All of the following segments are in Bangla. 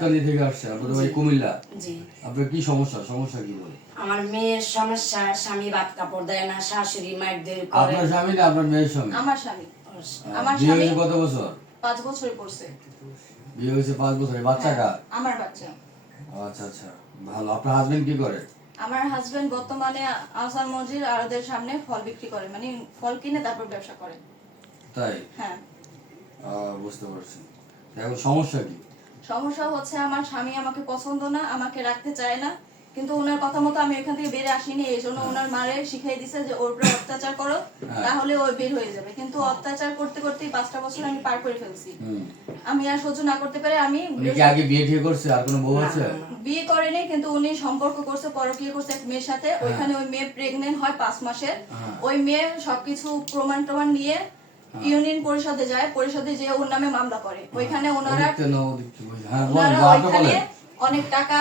কান্দি থেকে আসছে আপনাদের বাড়ি কুমিল্লা। জি। আপনার কি সমস্যা? সমস্যা কি বলে? আমার মেয়ের সমস্যা, স্বামী ভাত কাপড় দেয় না, শাশুড়ি মারধর করে। আপনার স্বামী না আপনার মেয়ের স্বামী? আমার স্বামী। আমার বিয়ে স্বামী হয়েছে কত বছর? 5 বছর পড়ছে। বিয়ে হয়েছে 5 বছর। বাচ্চা কার? আমার বাচ্চা। আচ্ছা আচ্ছা, ভালো। আপনার হাজবেন্ড কি করে? আমার হাজবেন্ড বর্তমানে আহসান মজির আড়তের সামনে ফল বিক্রি করে, মানে ফল কিনে তারপর ব্যবসা করে। তাই? হ্যাঁ। বুঝতে পারছি। এখন সমস্যা কি? সমস্যা হচ্ছে আমার স্বামী আমাকে পছন্দ না, আমাকে রাখতে চায় না, কিন্তু ওনার কথা মতো আমি এখান থেকে বের আসিনি। এই জন্য ওনার মারে শিখিয়ে দিছে যে ওর উপরে অত্যাচার করো, তাহলে ও বের হয়ে যাবে। কিন্তু অত্যাচার করতে করতেই 5টা বছর আমি পার করে ফেলছি। আমি আর সহ্য না করতে পারে আমি উনি কি আগে বিয়ে ঠিক করছে? আর কোনো বউ আছে? বিয়ে করেনি, কিন্তু উনি সম্পর্ক করছে, পরকীয়া করছে এক মেয়ের সাথে। ওইখানে ওই মেয়ে প্রেগনেন্ট হয় 5 মাসের। ওই মেয়ে সবকিছু প্রমাণ নিয়ে ইউনিয়ন পরিষদে যায়, পরিষদে যে ওর নামে মামলা করে। ওইখানে ওনারা ওইখানে অনেক টাকা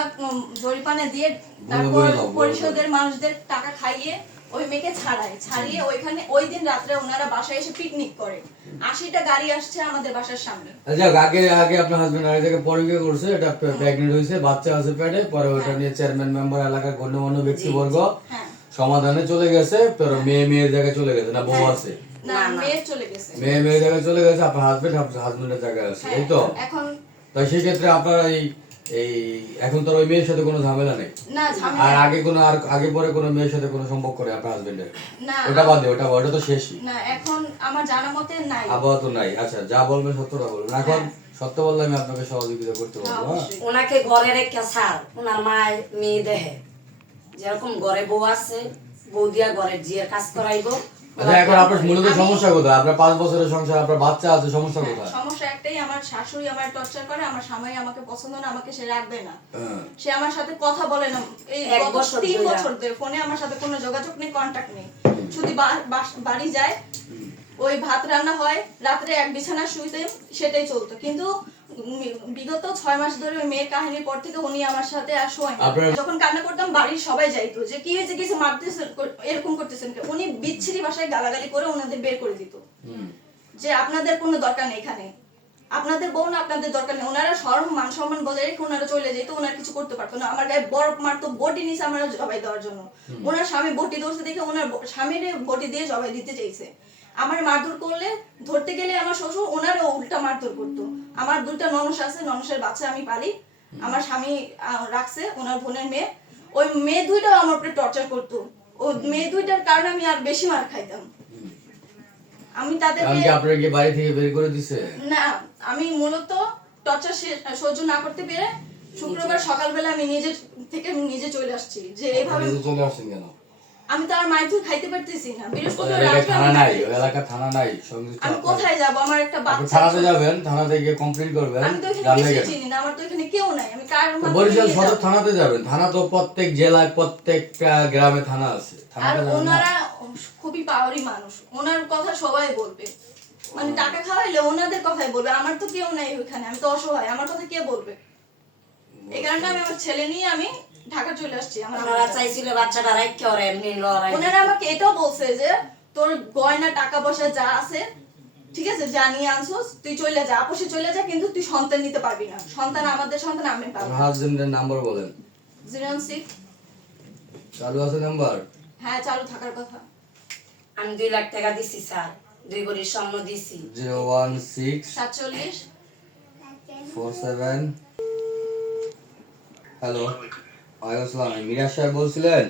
জরিমানা দিয়ে তারপর পরিষদের মানুষদের টাকা খাইয়ে ওই মেয়েকে ছাড়িয়ে ওইখানে ওই দিন রাত্রে ওনারা বাসায় এসে পিকনিক করে। 80টা গাড়ি আসছে আমাদের বাসার সামনে। আচ্ছা, আগে আপনার হাজবেন্ড আগে থেকে পরকীয়া করছে, এটা প্রেগনেন্ট হয়েছে, বাচ্চা আছে পেটে, পরে ওটা নিয়ে চেয়ারম্যান মেম্বার এলাকার গণ্যমান্য ব্যক্তিবর্গ সমাধানে চলে গেছে। তোর মেয়ের জায়গায় চলে গেছে না বউ আছে? না, মেয়ে চলে গেছে। মেয়ের জায়গায় চলে গেছে, আপনার হাজবেন্ডের জায়গায় আছে, এই তো? এখন তাই সেই ক্ষেত্রে আপনার এই এখন তো ওই মেয়ের সাথে কোনো ঝামেলা নেই? না, ঝামেলা। আর আগে পরে কোনো মেয়ের সাথে কোনো সম্পর্ক করে আপনার হাজবেন্ডের? না, ওটা বাদ দিয়ে, ওটা তো শেষই। না, এখন আমার জানা মতে নাই, আপাতত নাই। আচ্ছা, যা বলবেন সত্যটা বলবেন। এখন সত্য বললে আমি আপনাকে সহযোগিতা করতে পারবো। ওনাকে ঘরে রেখে স্যার ওনার মায়ের মেয়ে দেহে যেরকম ঘরে বউ আছে, বউ দিয়া ঘরের জিয়ের কাজ করাইবো। আচ্ছা, এখন আপনার মূলত সমস্যা কোথায়? আপনার 5 বছরের সংসার, আপনার বাচ্চা আছে, সমস্যা কোথায়? সমস্যা একটাই, আমার শাশুড়ি আমার টর্চার করে, আমার স্বামী আমাকে পছন্দ না, আমাকে সে রাখবে না। সে আমার সাথে কথা বলে না, এই 3 বছর ধরে ফোনে আমার সাথে কোনো যোগাযোগ নেই, কন্টাক্ট নেই। শুধু বাড়ি যায়, ওই ভাত রান্না হয়, রাত্রে এক বিছানা শুইতে, সেটাই চলতো। কিন্তু বিগত 6 মাস ধরে ওই মেয়ের কাহিনীর পর থেকে উনি আমার সাথে আর শোয় না। যখন কান্না করতাম বাড়ির সবাই যাইতো যে কি হয়েছে, কিছু মারতেছেন, এরকম করতেছেন। উনি বিচ্ছিরি ভাষায় গালাগালি করে ওনাদের বের করে দিত যে আপনাদের কোনো দরকার নেই এখানে, আপনাদের বউ না, আপনাদের দরকার নেই। ওনারা মান সম্মান বজায় রেখে ওনারা চলে যেত, ওনারা কিছু করতে পারতো না। আমার গায়ে বরফ মারতো, বটি নিছে আমার জবাই দেওয়ার জন্য। ওনার স্বামী বটি ধরছে দেখে ওনার স্বামীর বটি দিয়ে জবাই দিতে চাইছে। আমার মারধর করলে, ধরতে গেলে আমার শ্বশুর ওনারও উল্টা মারধর করতো। আমার 2টা ননস আছে, ননসের বাচ্চা আমি পালি। আমার স্বামী রাখছে ওনার বোনের মেয়ে, ওই মেয়ে 2টাও আমার উপরে টর্চার করতো। ওই মেয়ে 2টার কারণে আমি আর বেশি মার খাইতাম। আমি তাদেরকে আপনারা কি বাড়ি থেকে বের করে দিছে? না, আমি মূলত টর্চার সহ্য না করতে পেরে শুক্রবার সকালবেলা আমি নিজে চলে আসছি। যে এইভাবে চলে আসছেন কেন? আমি তো আর মাইথু খাইতে পারতেছি না। বৃহস্পতিবার রাতে থানা নাই, ওই এলাকা থানা নাই। আমি কোথায় যাব? আমার একটা বাচ্চা। থানাতে যাবেন, থানাতে গিয়ে কমপ্লেইন করবেন। আমি তো এখানে কিছু চিনি না, আমার তো এখানে কেউ নাই। আমি কার মাধ্যমে? বরিশাল সদর থানাতে যাবেন। থানা তো প্রত্যেক জেলায়, প্রত্যেকটা গ্রামে থানা আছে। আর ওনারা খুবই পাওয়ারি মানুষ, ওনার কথা সবাই বলবে। মানে টাকা খাওয়াইলে ওনাদের কথাই বলবে। আমার তো কেউ নাই ওখানে, আমি তো অসহায়, আমার কথা কে বলবে? এই কারণে আমি আমার ছেলে নিয়ে আমি ঢাকা চলে আসছি। ওনারা চাইছিল বাচ্চাটা রাখতে, ওরা এমনি লড়াই। ওনারা আমাকে এটাও বলছে যে তোর গয়না টাকা পয়সা যা আছে, ঠিক আছে, যা নিয়ে আনছস তুই চলে যা, আপসে চলে যা, কিন্তু তুই সন্তান নিতে পারবি না। সন্তান আমাদের সন্তান, আমি পাবো। হাজবেন্ডের নাম্বার বলেন। 06 চালু আছে নাম্বার? হ্যাঁ, চালু থাকার কথা। আমি 2 লাখ টাকা দিছি স্যার, 2 ভরি স্বর্ণ দিছি। 016 47 47। হ্যালো, ওয়ালাইকুম আসসালাম। মিরাজ সাহেব বলছিলেন?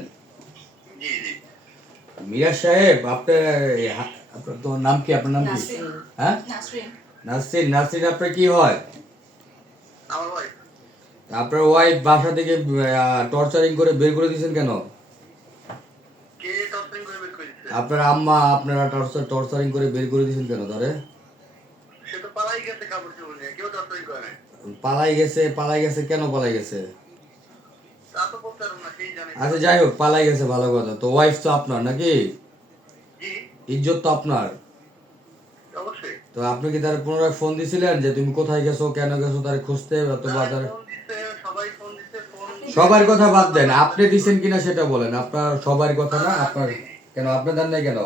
মিরাজ সাহেব, আপনার তো নাম কি? আপনার নাম কি? হ্যাঁ, নাসরিন। নাসরিন, আপনার কি হয়? আপনার ওয়াইফ বাসা থেকে টর্চারিং করে বের করে দিয়েছেন কেন? আপনার আম্মা আপনারা টর্চারিং করে বের করে দিয়েছেন কেন? ধরে পালাই গেছে কেন? পালাই গেছে? আচ্ছা, যাই হোক, পালাই গেছে, ভালো কথা। তো ওয়াইফ তো আপনার নাকি? ইজ্জত তো আপনার। তো আপনি কি তার পুনরায় ফোন দিছিলেন যে তুমি কোথায় গেছো, কেন গেছো, তার খুঁজতে? সবার কথা বাদ দেন, আপনি দিছেন কিনা সেটা বলেন। আপনার সবার কথা না, আপনার কেন আপনি দেন নাই কেন?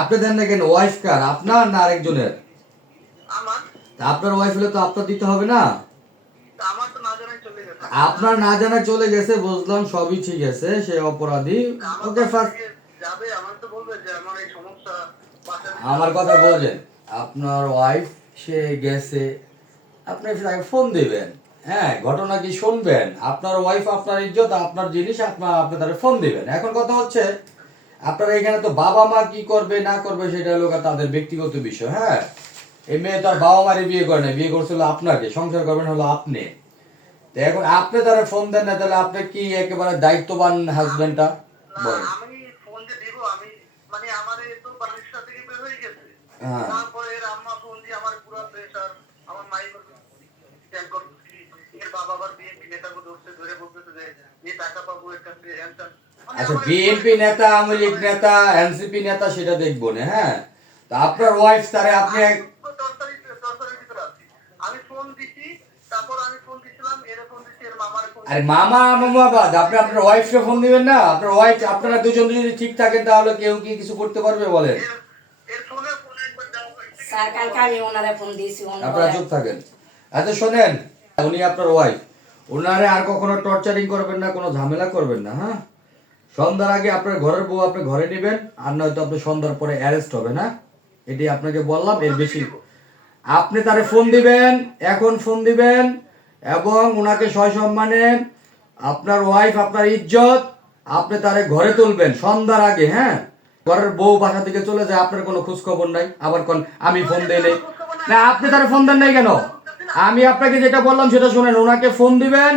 আপনি দেন না কেন? ওয়াইফ কার, আপনার না আরেকজনের? তা আপনার ওয়াইফ হলে তো আপনার দিতে হবে না? আমার তো না জানাই চলে গেছে। আপনার না জানা চলে গেছে, বুঝলাম, সবই ঠিক আছে, সে অপরাধী। ওকে ফার্স্ট যাবে, আমার তো বলবে যে আমার এই সমস্যা, বাসায় আমার কথা বলছেন, আপনার ওয়াইফ সে গেছে, আপনি তাকে ফোন দিবেন, হ্যাঁ, ঘটনা কি শুনবেন, আপনার ওয়াইফ আপনার ইজ্জত, আপনার জিনিস, আপনি তাকে ফোন দিবেন। এখন কথা হচ্ছে আপনার এখানে তো বাবা মা কি করবে না করবে সেটা হলো তাদের ব্যক্তিগত বিষয়। হ্যাঁ, এই মেয়ে তার বাবা মারে বিয়ে করে না, বিয়ে করছিল আপনাকে, সংসার করবেন হলো আপনি। তো এখন আপনি তারা ফোন দেন না, তাহলে আপনি কি একেবারে দায়িত্ববান হাজবেন্ডটা না, বলেন? আমি ফোন যে দিব, আমি মানে আমার এই তো বালিশা থেকে বের হয়ে গেছে। হ্যাঁ। তারপরে এর আম্মা ফোন দিয়ে আমার পুরো প্রেশার, আমার মাই স্ক্যান করতেছি, এর বাবা আবার বিএনপি নেতাকে ধরছে, ধরে বলতেছে যে এই টাকা পাবো এর কাছে, হ্যান ত্যান। মানে আচ্ছা, আমার বিএনপি নেতা, আওয়ামী লীগ নেতা, এনসিপি নেতা সেটা দেখবো না। হ্যাঁ, তা আপনার ওয়াইফ তারে আপনি তরকারির ভিতরে আছি। আমি ফোন দিছি, তারপর আমি ফোন দিছিলাম, এর ফোন দিছি, এর মামার ফোন আরে মামা বাদ, আপনি আপনার ওয়াইফকে ফোন দিবেন না? আপনার ওয়াইফ, আপনারা দুজন যদি ঠিক থাকেন তাহলে কেউ কি কিছু করতে পারবে বলেন? এর ফোনে ফোনে একবার দেওয়া হয়েছে। স্যার কালকে আমি ওনারে ফোন দিয়েছি, আপনারা চুপ থাকেন। আচ্ছা শোনেন, উনি আপনার ওয়াইফ, ওনারে আর কখনো টর্চারিং করবেন না, কোনো ঝামেলা করবেন না। হ্যাঁ, সন্ধ্যার আগে আপনার ঘরের বউ আপনি ঘরে নেবেন, আর নয়তো আপনি সন্ধ্যার পরে অ্যারেস্ট হবে না, এটি আপনাকে বললাম। এর বেশি আপনি তারে ফোন দিবেন, এখন ফোন দিবেন, এবং ওনাকে সসম্মানে, আপনার ওয়াইফ আপনার ইজ্জত, আপনি তারে ঘরে তুলবেন সন্ধ্যার আগে। হ্যাঁ, ঘরের বউ বাসা থেকে চলে যায়, আপনার কোনো খোঁজ খবর নাই, আবার কোন আমি ফোন দেই নাই। না, আপনি তারে ফোন দেন নাই কেন? আমি আপনাকে যেটা বললাম সেটা শুনেন, ওনাকে ফোন দিবেন,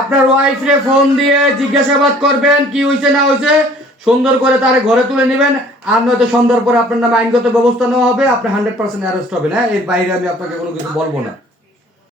আপনার ওয়াইফরে ফোন দিয়ে জিজ্ঞাসাবাদ করবেন কি হয়েছে না হয়েছে, সুন্দর করে তারে ঘরে তুলে নেবেন, আর নয়তো সন্ধ্যার পরে আপনার নামে আইনগত ব্যবস্থা নেওয়া হবে, আপনি 100% অ্যারেস্ট হবেন। হ্যাঁ, এর বাইরে আমি আপনাকে কোনো কিছু বলবো না।